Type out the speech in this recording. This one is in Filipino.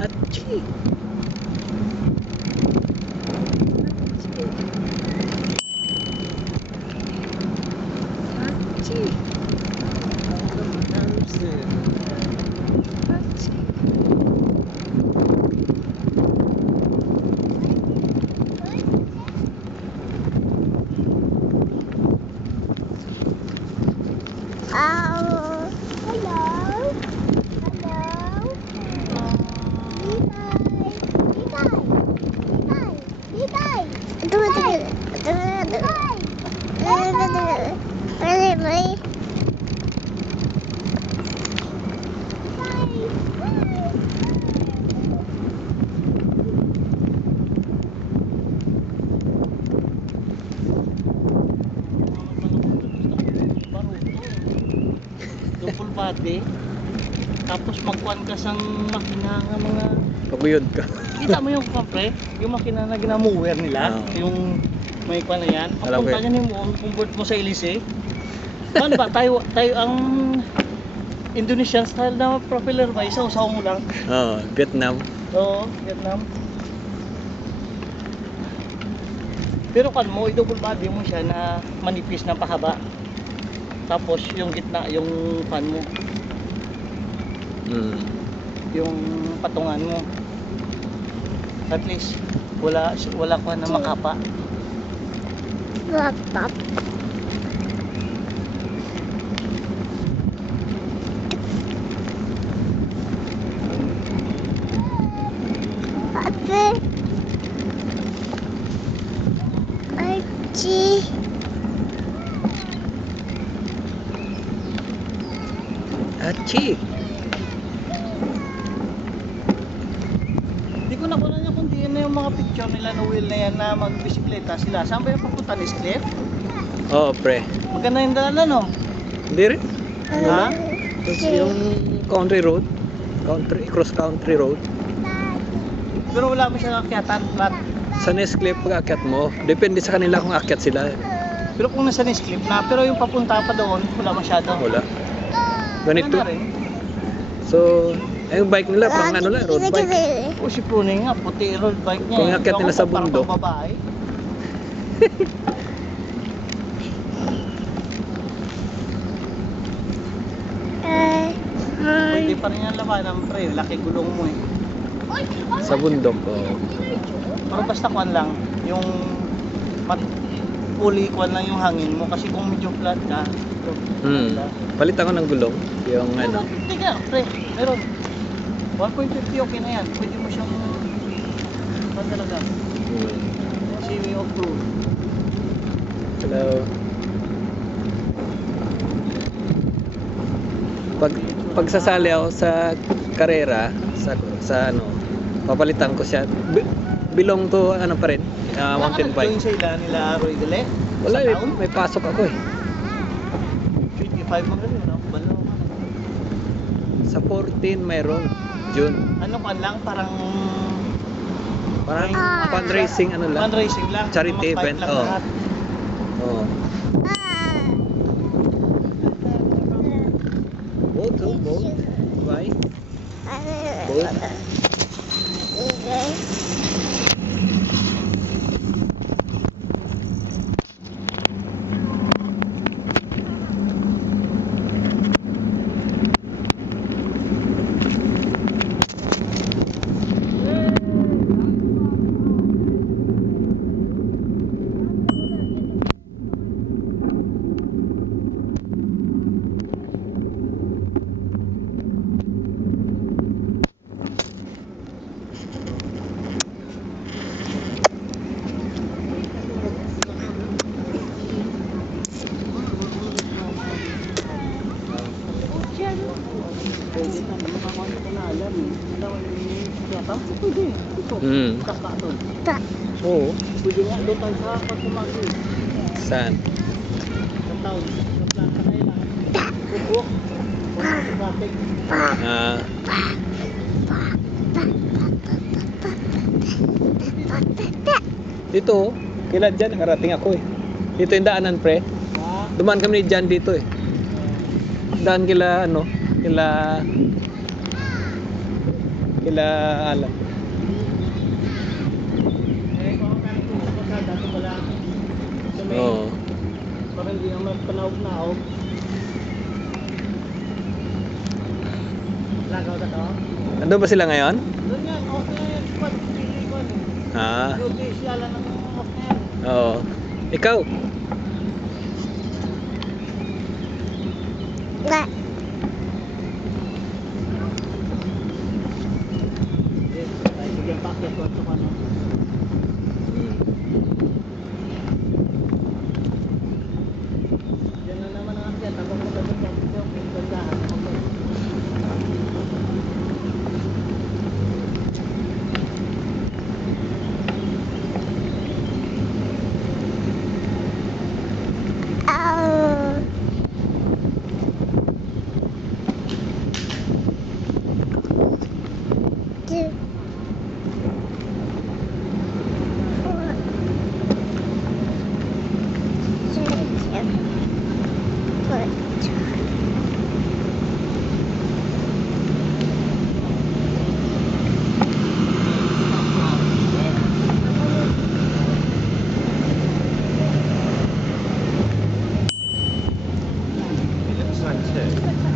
Achi. Double body. Tapos magkuhan ka sang makina nga mga Paguyod ka. kita mo yung kapre, yung makina na ginamover nila, yung may kuhan na yan. Alam ko Pagpunta mo, convert mo sa Elise. Ano ba, tayo ang Indonesian style na propeller ba? Isaw-saw mo lang. Oo, Vietnam. Oo, Vietnam. Pero kan mo, i-double body mo siya na manipis na pahaba. Tapos yung gitna, yung fan mo, yung patungan mo. At least wala ko na makapa. Laptop. Ate. Archie. Achi. Hindi ko nakuha niya kung di na yung mga picture nila na wheel na yan na magbisikleta sila. Saan ba yung papunta ni Cliff? Oo, pre. Maganda yung dala, no? Hindi rin. Ha? Tapos yung country road. Cross country road. Pero wala mo siya kakyatan, flat. Sa Nesclip pag akyat mo, depende sa kanila kung akyat sila. Pero kung nasa Cliff na, pero yung papunta pa doon, wala masyado. Wala. Ganito. Wala rin. So, yung bike nila pang ano lang, road bike. O si Pruning nga, puti road bike niya. Kung akyat nila sa Parang bundok. babae. Pwede pa rin yung labanan, pre. Laki gulong mo eh. Sa bundok. Oh. Pero basta kuan lang, yung fully kuan lang yung hangin mo. Kasi kung medyo flat ka, ito. Palitan ko ng gulong. Yung ano. Hindi ka, pre. Meron. 1.50 okay na yan. Pwede mo siyang kuan talaga. Kasi way of road. Hello. Pag sasali ako sa karera, sa ano, papalitan ko siya. Belong to ano pa rin, mountain bike. Yung sa ila nila Roy Gale? Wala Sa eh, town? may pasok ako eh. 25 mo ganun, no? Balo ka. Sa 14 mayroon, June. Ano ka lang, parang Parang fundraising ano lang. fundraising lang. Charity Mag-bike event, lang oh. lahat. Oo. Boat. Bye. Boat. Pwede na, makakawin ko na alam eh. Kaya pwede. Ito, taka doon. Oo. Pwede nga doon tayo sa pagkumagi. Saan? Sa town. Sa plaka na yun. Bubuk. Traffic. Ah, dito, oh. Kailan dyan, nakarating ako eh. Dito yung daanan, pre. Ha? Dumaan kami ni Jan dito eh. Daan kila, ano, kila Alan. Eh, kung ano kung sa pasada, ito pala. Sa may, Oo. baka hindi naman panahog-nahog. Lagaw na to? Nandun ba sila ngayon? Doon yan, off na yan. Squad, pili ko. Ah, Duty siya lang ng off na yan. oo. Ikaw? Yes, tayo bigyan packet ko ito ano. Yan na naman ang akyat. Habang magkabot yung bandahan. Sanchez.